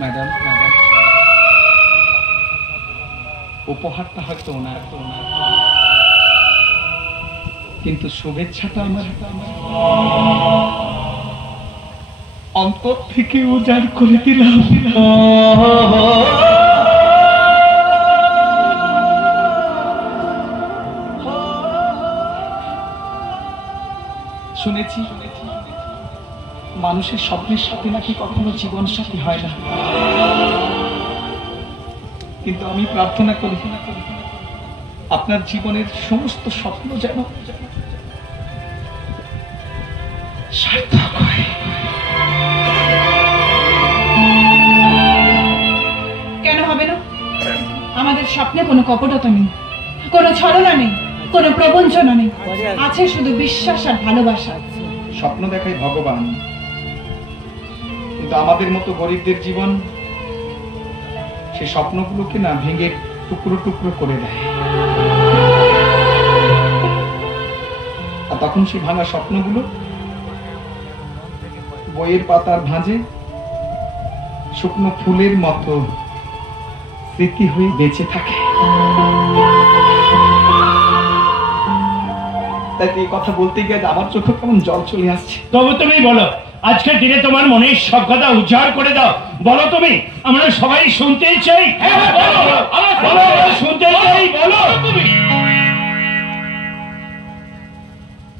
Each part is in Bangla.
ম্যাডাম উপহারটা হয়তো ওনার, কিন্তু শুভেচ্ছাটা আমার অন্তর থেকে উজাড় করে দিলাম। শুনেছি মানুষের স্বপ্নের সাথে নাকি কখনো জীবন সাথী হয় না, কিন্তু আমি প্রার্থনা করি আপনার জীবনের সমস্ত স্বপ্ন যেন সার্থক হয়। কেন হবে না? আমাদের স্বপ্নে কোনো কপটতা নেই, কোনো ছলনা নেই, কোনো প্রবঞ্চনা নেই, আছে শুধু বিশ্বাস আর ভালোবাসা। স্বপ্ন দেখাই ভগবান, কিন্তু আমাদের মতো গরিবদের জীবন সেই স্বপ্নগুলোকে না ভেঙে টুকরো টুকরো করে দেয়, আর তখন সেই ভাঙা স্বপ্নগুলো বইয়ের পাতার ভাঁজে শুকনো ফুলের মতো স্মৃতি হয়ে বেঁচে থাকে। তাই এই কথা বলতে গিয়ে আমার চোখে কেমন জল চলে আসছে। তবু তুমি বলো, আজকের দিনে তোমার মনে সব কথা উজাড় করে দাও। বলো তুমি, আমরা সবাই শুনতে চাই। শুনতে চাই, বলো তুমি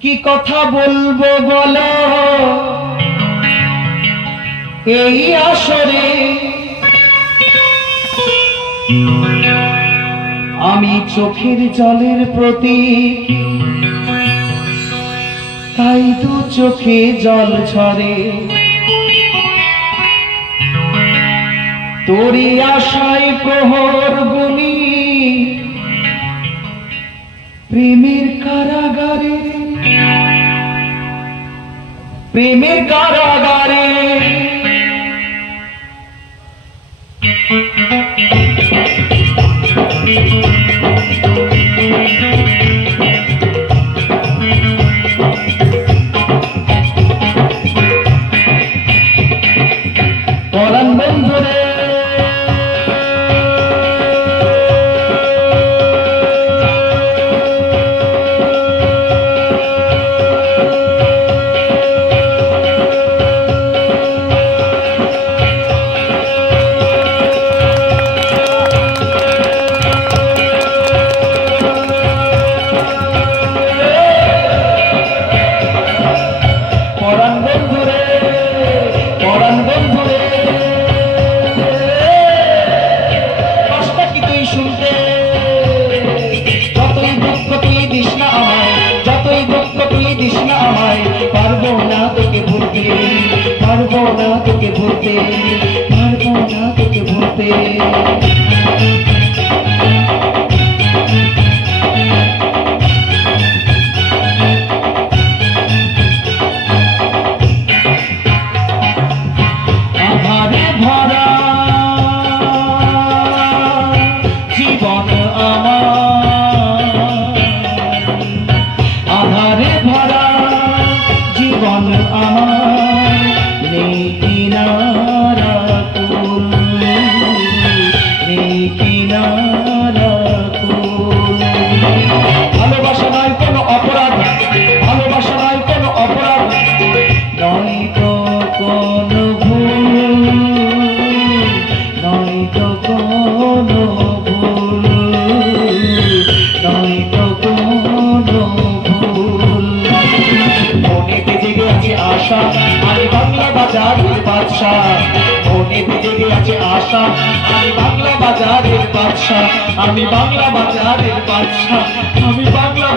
কি কথা বলবো বলো এই আসরে, আমি চোখের জলের প্রতীক, তাই দু চোখে জল ঝরে, তোরই আশায় প্রহর গুনি প্রেমের কারাগারে, প্রেমের কারাগারে। পরাণ বন্ধুরে পারবো না তোকে ভুলতে, পারবো না তোকে ভুলতে। আধারে ভরা জীবন আমার, আধারে ভরা জীবন আমার, নেই কিনারা কুল, নেই কিনারা কুল। ভালোবাসা নয় কোনো অপরাধ, ভালোবাসা নয় কোনো অপরাধ, নয় তো কোনো ভুল, নয় তো কোনো ভুল, নয় তো কোনো ভুল। মনেতে জেগে আছে আশা, আমি বাংলা বাজারের বাদশা, মনেতে জেগে আছে আশা, আমি বাংলা বাজারের বাদশা, আমি বাংলা বাজারের বাদশা, আমি বাংলা